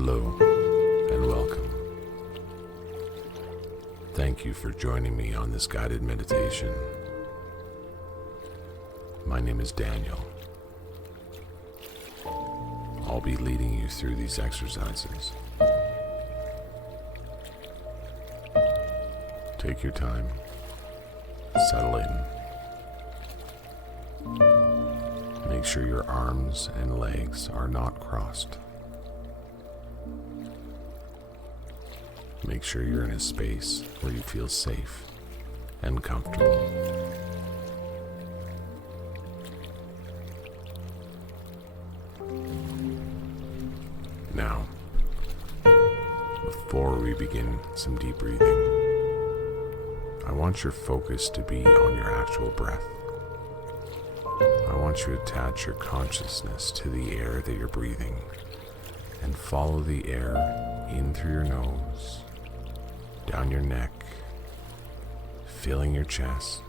Hello and welcome. Thank you for joining me on this guided meditation. My name is Daniel. I'll be leading you through these exercises. Take your time, settle in. Make sure your arms and legs are not crossed. Make sure you're in a space where you feel safe and comfortable. Now, before we begin some deep breathing, I want your focus to be on your actual breath. I want you to attach your consciousness to the air that you're breathing and follow the air in through your nose, down your neck, filling your chest,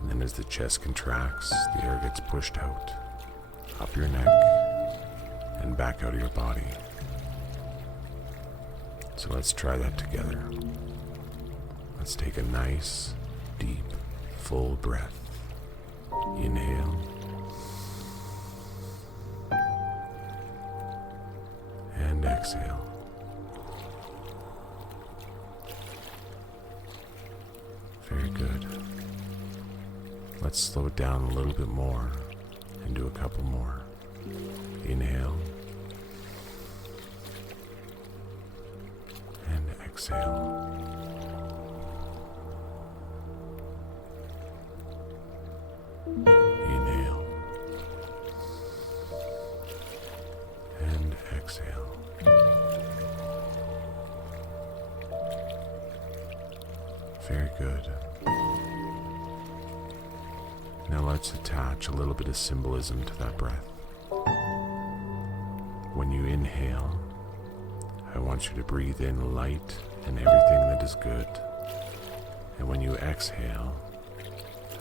and then as the chest contracts, the air gets pushed out, up your neck, and back out of your body. So let's try that together. Let's take a nice, deep, full breath. Inhale. And exhale. Very good. Let's slow it down a little bit more and do a couple more. Inhale. And exhale. Inhale. And exhale. Very good. Now let's attach a little bit of symbolism to that breath. When you inhale, I want you to breathe in light and everything that is good. And when you exhale,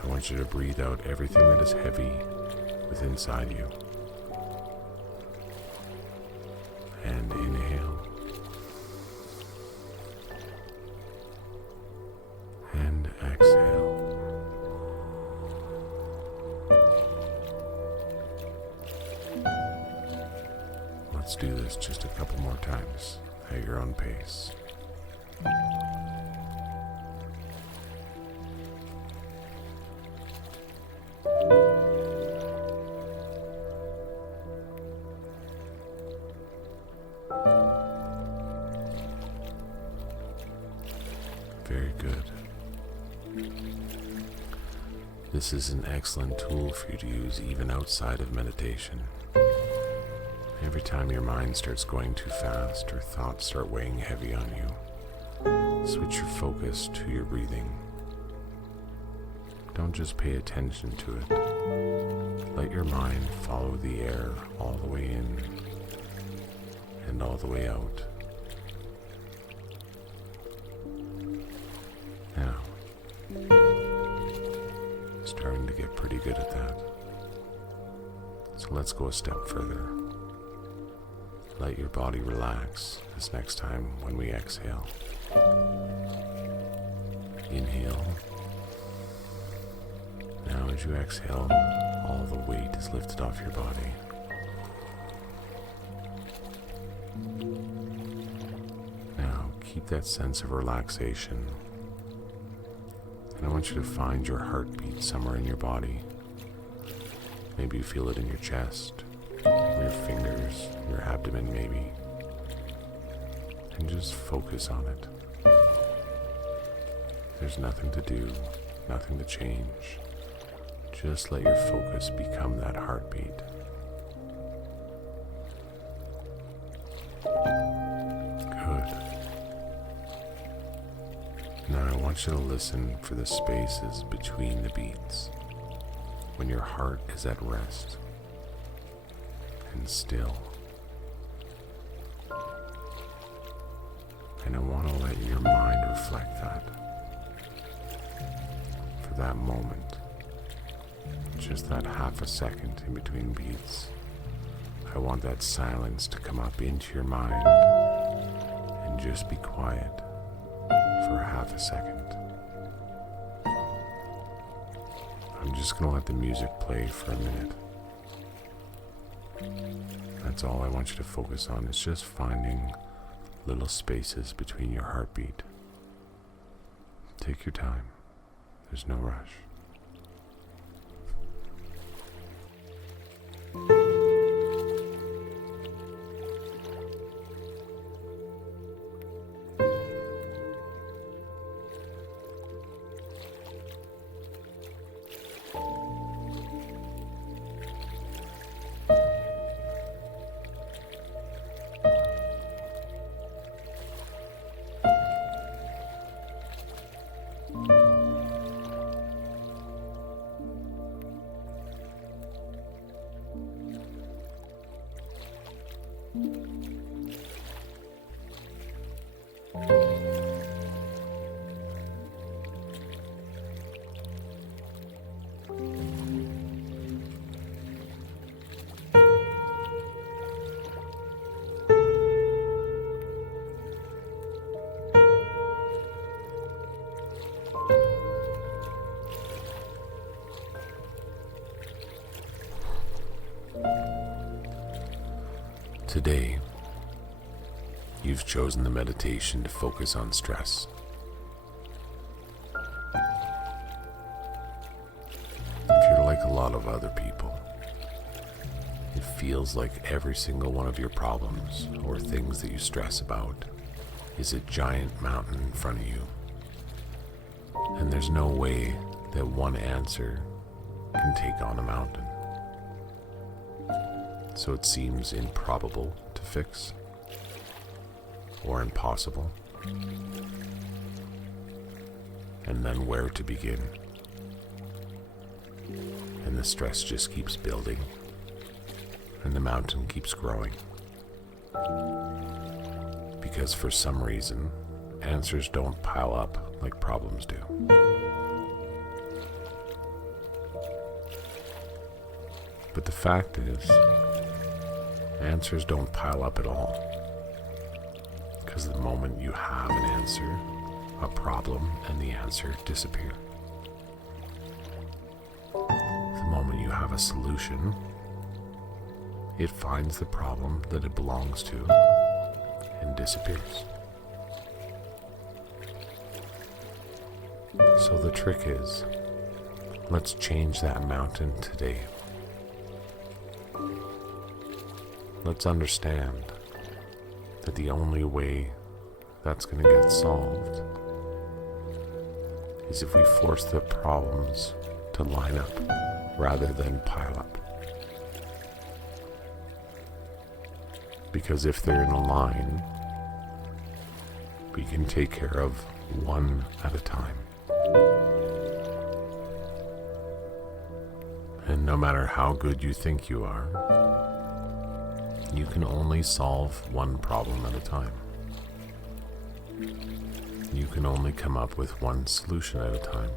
I want you to breathe out everything that is heavy within inside you. And inhale. And exhale. Let's do this just a couple more times at your own pace. Very good. This is an excellent tool for you to use even outside of meditation. Every time your mind starts going too fast or thoughts start weighing heavy on you, switch your focus to your breathing. Don't just pay attention to it. Let your mind follow the air all the way in and all the way out. Now, starting to get pretty good at that. So let's go a step further. Let your body relax this next time when we exhale. Inhale. Now as you exhale, all the weight is lifted off your body. Now keep that sense of relaxation. And I want you to find your heartbeat somewhere in your body. Maybe you feel it in your chest, your fingers, your abdomen maybe. And just focus on it. There's nothing to do, nothing to change. Just let your focus become that heartbeat. Good. Now I want you to listen for the spaces between the beats, when your heart is at rest and still. And I want to let your mind reflect that. For that moment, just that half a second in between beats, I want that silence to come up into your mind and just be quiet for half a second. I'm just going to let the music play for a minute. That's all I want you to focus on, is just finding little spaces between your heartbeat. Take your time. There's no rush. Today, you've chosen the meditation to focus on stress. If you're like a lot of other people, it feels like every single one of your problems or things that you stress about is a giant mountain in front of you. And there's no way that one answer can take on a mountain. So it seems improbable to fix, or impossible. And then where to begin? And the stress just keeps building, and the mountain keeps growing. Because for some reason, answers don't pile up like problems do. But the fact is, answers don't pile up at all. Because the moment you have an answer, a problem and the answer disappear. The moment you have a solution, it finds the problem that it belongs to and disappears. So the trick is, let's change that mountain today. Let's understand that the only way that's going to get solved is if we force the problems to line up rather than pile up. Because if they're in a line, we can take care of one at a time. And no matter how good you think you are, you can only solve one problem at a time. You can only come up with one solution at a time.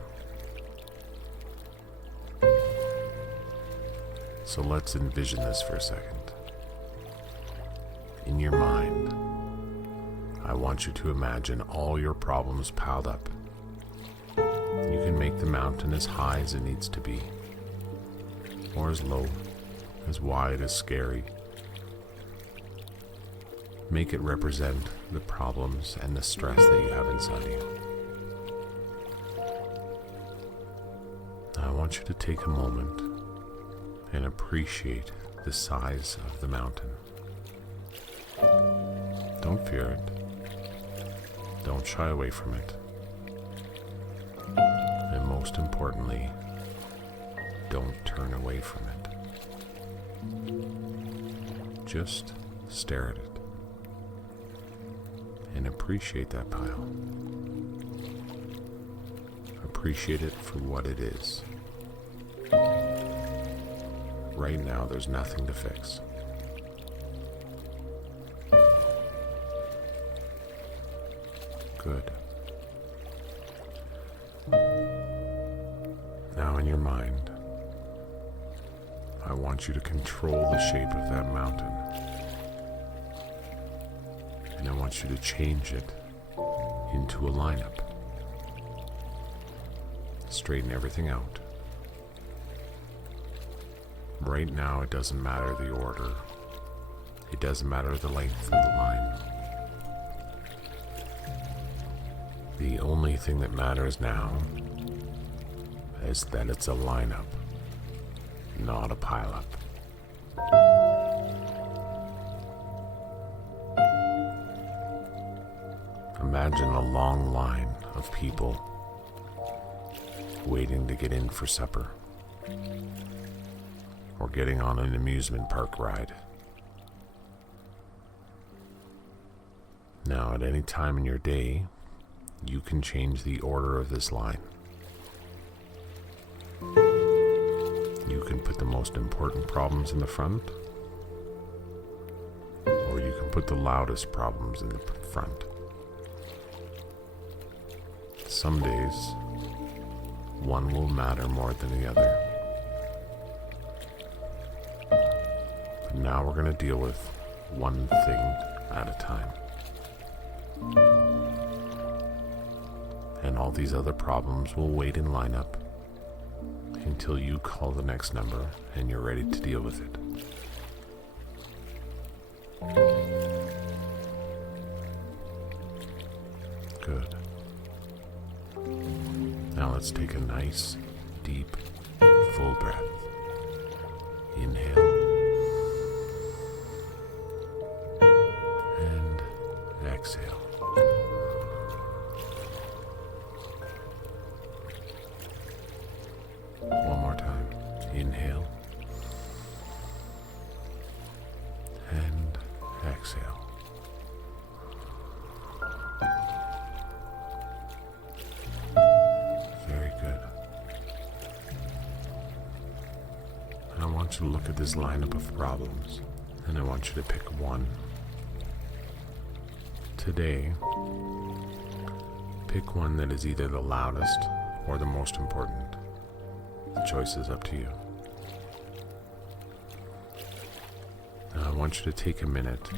So let's envision this for a second. In your mind, I want you to imagine all your problems piled up. You can make the mountain as high as it needs to be, or as low, as wide, as scary. Make it represent the problems and the stress that you have inside of you. Now I want you to take a moment and appreciate the size of the mountain. Don't fear it. Don't shy away from it. And most importantly, don't turn away from it. Just stare at it. And appreciate that pile. Appreciate it for what it is. Right now, there's nothing to fix. Good. Now in your mind, I want you to control the shape of that mountain. And I want you to change it into a lineup. Straighten everything out. Right now, it doesn't matter the order. It doesn't matter the length of the line. The only thing that matters now is that it's a lineup, not a pileup. Imagine a long line of people waiting to get in for supper or getting on an amusement park ride. Now, at any time in your day, you can change the order of this line. You can put the most important problems in the front, or you can put the loudest problems in the front. Some days, one will matter more than the other. But now we're going to deal with one thing at a time. And all these other problems will wait in lineup until you call the next number and you're ready to deal with it. Good. Now let's take a nice, deep, full breath. Inhale. And exhale. One more time. Inhale. And exhale. Very good. And I want you to look at this lineup of problems, and I want you to pick one. Today, pick one that is either the loudest or the most important. The choice is up to you. Now I want you to take a minute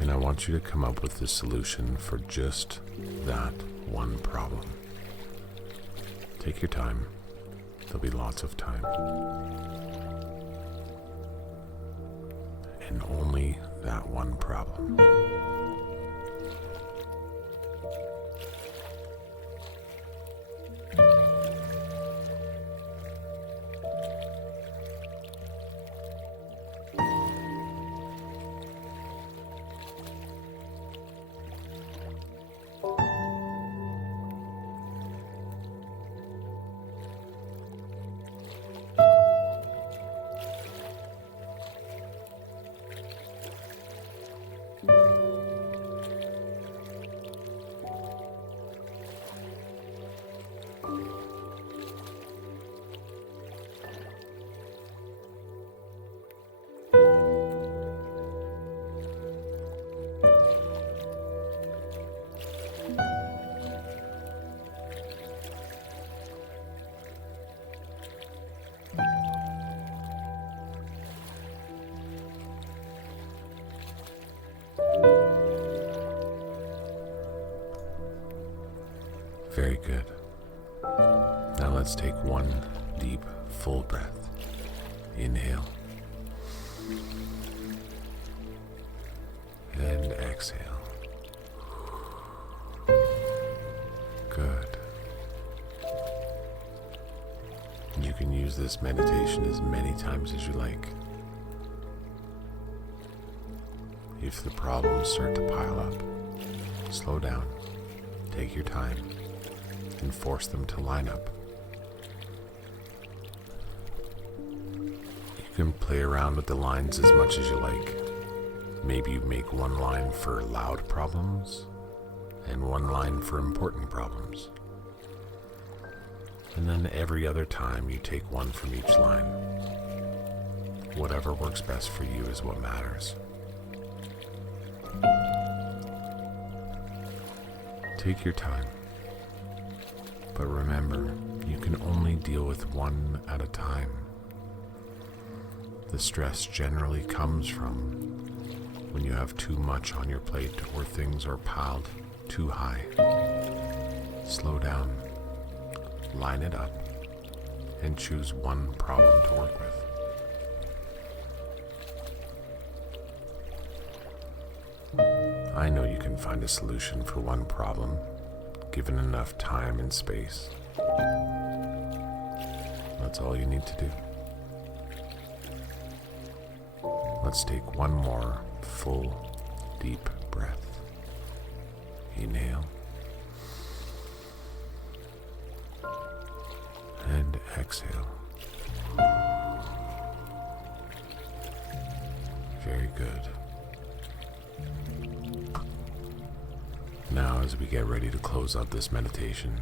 and I want you to come up with the solution for just that one problem. Take your time. There'll be lots of time. And only that one problem. Very good. Now let's take one deep, full breath. Inhale. And exhale. Good. You can use this meditation as many times as you like. If the problems start to pile up, slow down, take your time, and force them to line up. You can play around with the lines as much as you like. Maybe you make one line for loud problems and one line for important problems. And then every other time you take one from each line. Whatever works best for you is what matters. Take your time. But remember, You can only deal with one at a time. The stress generally comes from when you have too much on your plate or things are piled too high. Slow down, line it up, and choose one problem to work with. I know you can find a solution for one problem, given enough time and space. That's all you need to do. Let's take one more full, deep breath. Inhale. And exhale. Very good. Now, as we get ready to close out this meditation,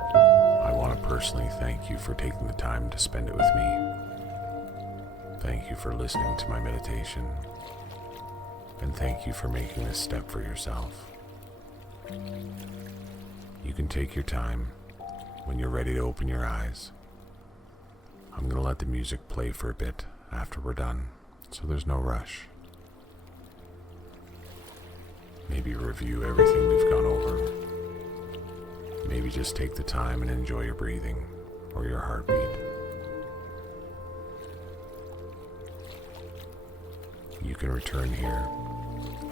I want to personally thank you for taking the time to spend it with me. Thank you for listening to my meditation, and thank you for making this step for yourself. You can take your time. When you're ready to open your eyes, I'm going to let the music play for a bit after we're done, so there's no rush. Maybe review everything we've gone over. Maybe just take the time and enjoy your breathing or your heartbeat. You can return here.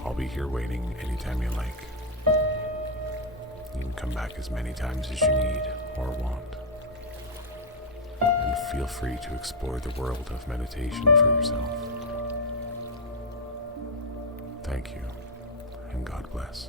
I'll be here waiting anytime you like. You can come back as many times as you need or want. And feel free to explore the world of meditation for yourself. Thank you, and God bless.